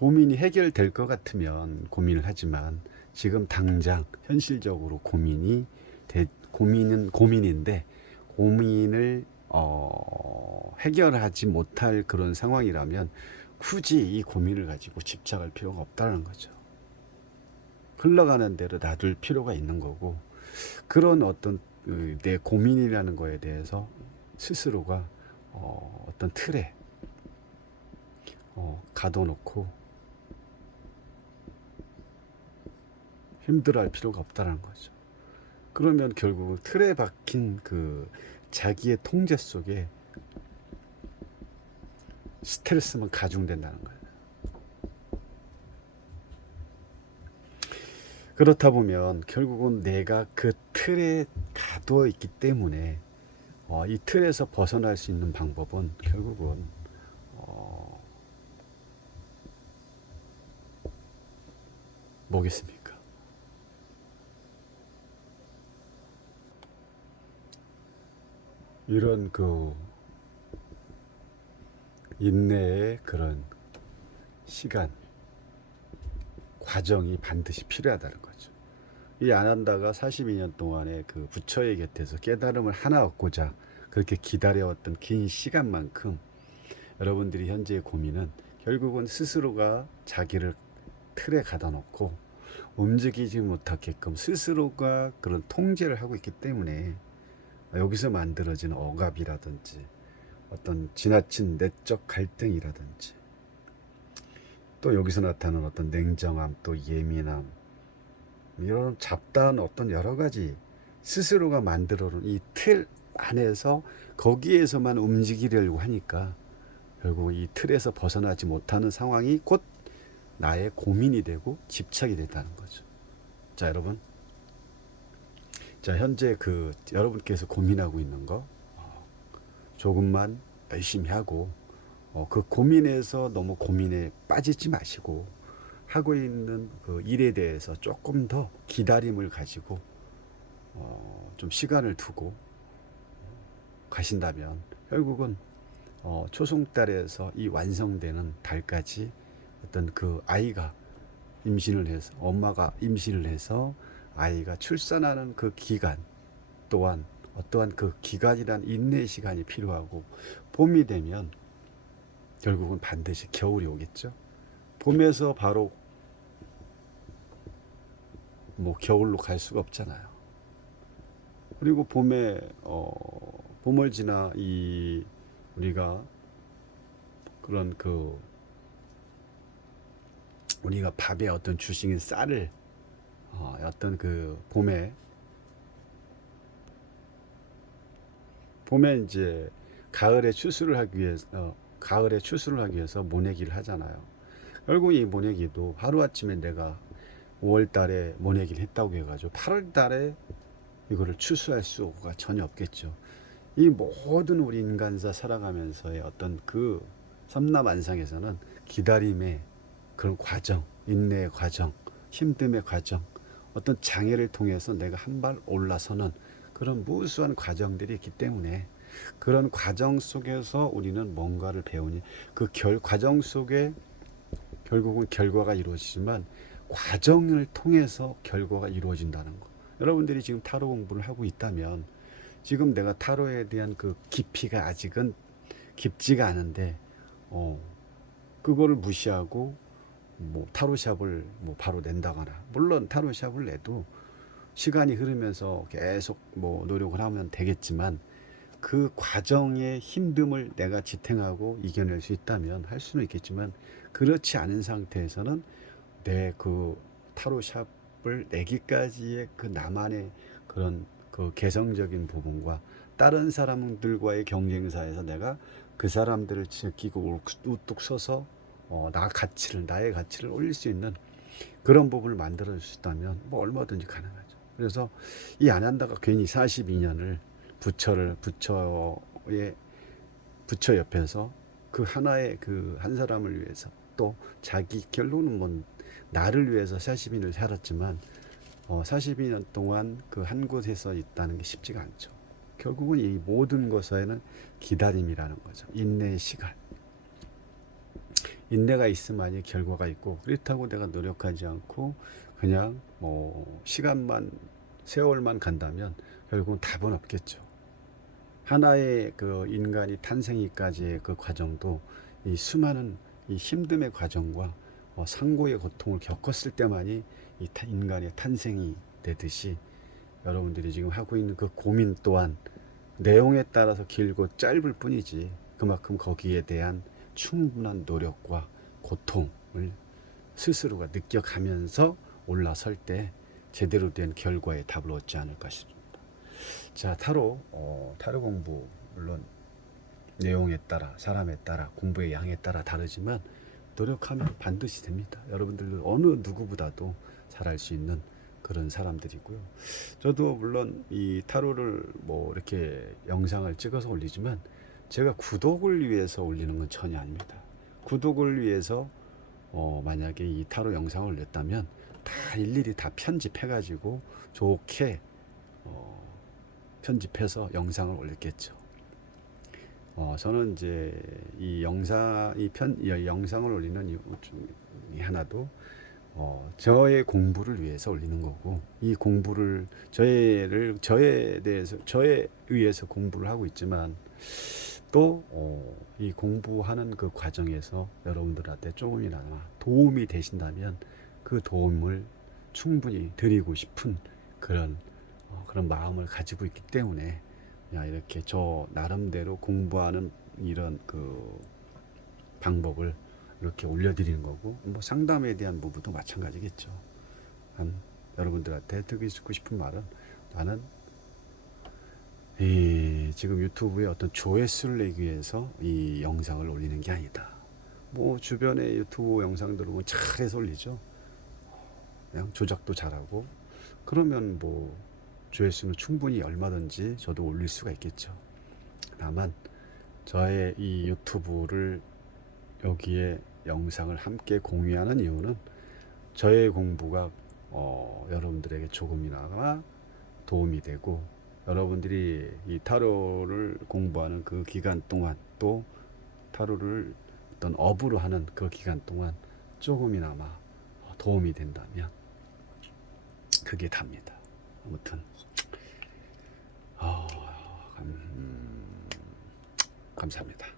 고민이 해결될 것 같으면 고민을 하지만 지금 당장 현실적으로 고민이 대- 고민은 고민인데 고민을 어, 해결하지 못할 그런 상황이라면 굳이 이 고민을 가지고 집착할 필요가 없다는 거죠. 흘러가는 대로 놔둘 필요가 있는 거고 그런 어떤 그, 내 고민이라는 거에 대해서 스스로가 어, 어떤 틀에 어, 가둬놓고 힘들어할 필요가 없다는 거죠. 그러면 결국 틀에 박힌 그 자기의 통제 속에 스트레스만 가중된다는 거예요. 그렇다 보면 결국은 내가 그 틀에 가두어 있기 때문에 어, 이 틀에서 벗어날 수 있는 방법은 결국은 어, 뭐겠습니까? 이런 그 인내의 그런 시간 과정이 반드시 필요하다는 거죠. 이 안한다가 42년 동안의 그 부처의 곁에서 깨달음을 하나 얻고자 그렇게 기다려왔던 긴 시간만큼 여러분들이 현재의 고민은 결국은 스스로가 자기를 틀에 가다 놓고 움직이지 못하게끔 스스로가 그런 통제를 하고 있기 때문에 여기서 만들어진 억압이라든지 어떤 지나친 내적 갈등이라든지 또 여기서 나타나는 어떤 냉정함 또 예민함 이런 잡다한 어떤 여러 가지 스스로가 만들어 놓은 이 틀 안에서 거기에서만 움직이려고 하니까 결국 이 틀에서 벗어나지 못하는 상황이 곧 나의 고민이 되고 집착이 된다는 거죠. 자, 여러분. 자, 현재 그 여러분께서 고민하고 있는 거 어, 조금만 열심히 하고 어, 그 고민에서 너무 고민에 빠지지 마시고 하고 있는 그 일에 대해서 조금 더 기다림을 가지고 어, 좀 시간을 두고 가신다면 결국은 어, 초승달에서 이 완성되는 달까지 어떤 그 아이가 임신을 해서 엄마가 임신을 해서 아이가 출산하는 그 기간 또한 어떠한 그 기간이란 인내 시간이 필요하고 봄이 되면 결국은 반드시 겨울이 오겠죠. 봄에서 바로 뭐 겨울로 갈 수가 없잖아요. 그리고 봄에 어 봄을 지나 이 우리가 그런 그 우리가 밥에 어떤 주식인 쌀을 어, 어떤 그 봄에 봄에 이제 가을에 추수를 하기 위해서 어, 가을에 추수를 하기 위해서 모내기를 하잖아요. 결국 이 모내기도 하루 아침에 내가 5월 달에 모내기를 했다고 해가지고 8월 달에 이거를 추수할 수가 전혀 없겠죠. 이 모든 우리 인간사 살아가면서의 어떤 그 삼라만상에서는 기다림의 그런 과정, 인내의 과정, 힘듦의 과정, 어떤 장애를 통해서 내가 한 발 올라서는 그런 무수한 과정들이 있기 때문에 그런 과정 속에서 우리는 뭔가를 배우니 그 결 과정 속에 결국은 결과가 이루어지지만 과정을 통해서 결과가 이루어진다는 거. 여러분들이 지금 타로 공부를 하고 있다면 지금 내가 타로에 대한 그 깊이가 아직은 깊지가 않은데 어 그거를 무시하고 뭐 타로샵을 뭐 바로 낸다거나 물론 타로샵을 내도 시간이 흐르면서 계속 뭐 노력을 하면 되겠지만 그 과정의 힘듦을 내가 지탱하고 이겨낼 수 있다면 할 수는 있겠지만 그렇지 않은 상태에서는 내 그 타로샵을 내기까지의 그 나만의 그런 그 개성적인 부분과 다른 사람들과의 경쟁사에서 내가 그 사람들을 지키고 우뚝 서서 어, 나 가치를 나의 가치를 올릴 수 있는 그런 부분을 만들어 줄 수 있다면 뭐 얼마든지 가능하죠. 그래서 이 안한다가 괜히 42년을 부처를 부처의 부처 옆에서 그 하나의 그 한 사람을 위해서 또 자기 결론은 뭐 나를 위해서 42년을 살았지만 어, 42년 동안 그 한 곳에서 있다는 게 쉽지가 않죠. 결국은 이 모든 것에는 기다림이라는 거죠. 인내의 시간. 인내가 있으만이 결과가 있고 그렇다고 내가 노력하지 않고 그냥 뭐 시간만 세월만 간다면 결국은 답은 없겠죠. 하나의 그 인간이 탄생이까지의 그 과정도 이 수많은 이 힘듦의 과정과 어, 상고의 고통을 겪었을 때만이 이 타- 인간의 탄생이 되듯이 여러분들이 지금 하고 있는 그 고민 또한 내용에 따라서 길고 짧을 뿐이지 그만큼 거기에 대한 충분한 노력과 고통을 스스로가 느껴가면서 올라설 때 제대로 된 결과의 답을 얻지 않을까 싶습니다. 자, 타로, 어, 타로 공부, 물론 내용에 따라, 사람에 따라, 공부의 양에 따라 다르지만 노력하면 반드시 됩니다. 여러분들 어느 누구보다도 잘할 수 있는 그런 사람들이고요. 저도 물론 이 타로를 뭐 이렇게 영상을 찍어서 올리지만 제가 구독을 위해서 올리는 건 전혀 아닙니다. 구독을 위해서 어, 만약에 이 타로 영상을 올렸다면 다 일일이 다 편집해가지고 좋게 어, 편집해서 영상을 올렸겠죠. 어, 저는 이제 이 영상 이 편 이 영상을 올리는 이유 중에 하나도 어, 저의 공부를 위해서 올리는 거고 이 공부를 저를 저에 대해서 저에 의해서 공부를 하고 있지만 또 어, 이 공부하는 그 과정에서 여러분들한테 조금이나마 도움이 되신다면 그 도움을 충분히 드리고 싶은 그런 어, 그런 마음을 가지고 있기 때문에 야, 이렇게 저 나름대로 공부하는 이런 그 방법을 이렇게 올려드리는 거고 뭐 상담에 대한 부분도 마찬가지겠죠. 한 여러분들한테 드리고 싶은 말은 나는 이 지금 유튜브에 어떤 조회수를 내기 위해서 이 영상을 올리는 게 아니다. 뭐 주변에 유튜브 영상들을 보면 잘해서 올리죠. 그냥 조작도 잘하고 그러면 뭐 조회수는 충분히 얼마든지 저도 올릴 수가 있겠죠. 다만 저의 이 유튜브를 여기에 영상을 함께 공유하는 이유는 저의 공부가 어, 여러분들에게 조금이나마 도움이 되고 여러분들이 이 타로를 공부하는 그 기간 동안 또 타로를 어떤 업으로 하는 그 기간 동안 조금이나마 도움이 된다면 그게 답니다. 아무튼 어, 감, 음, 감사합니다.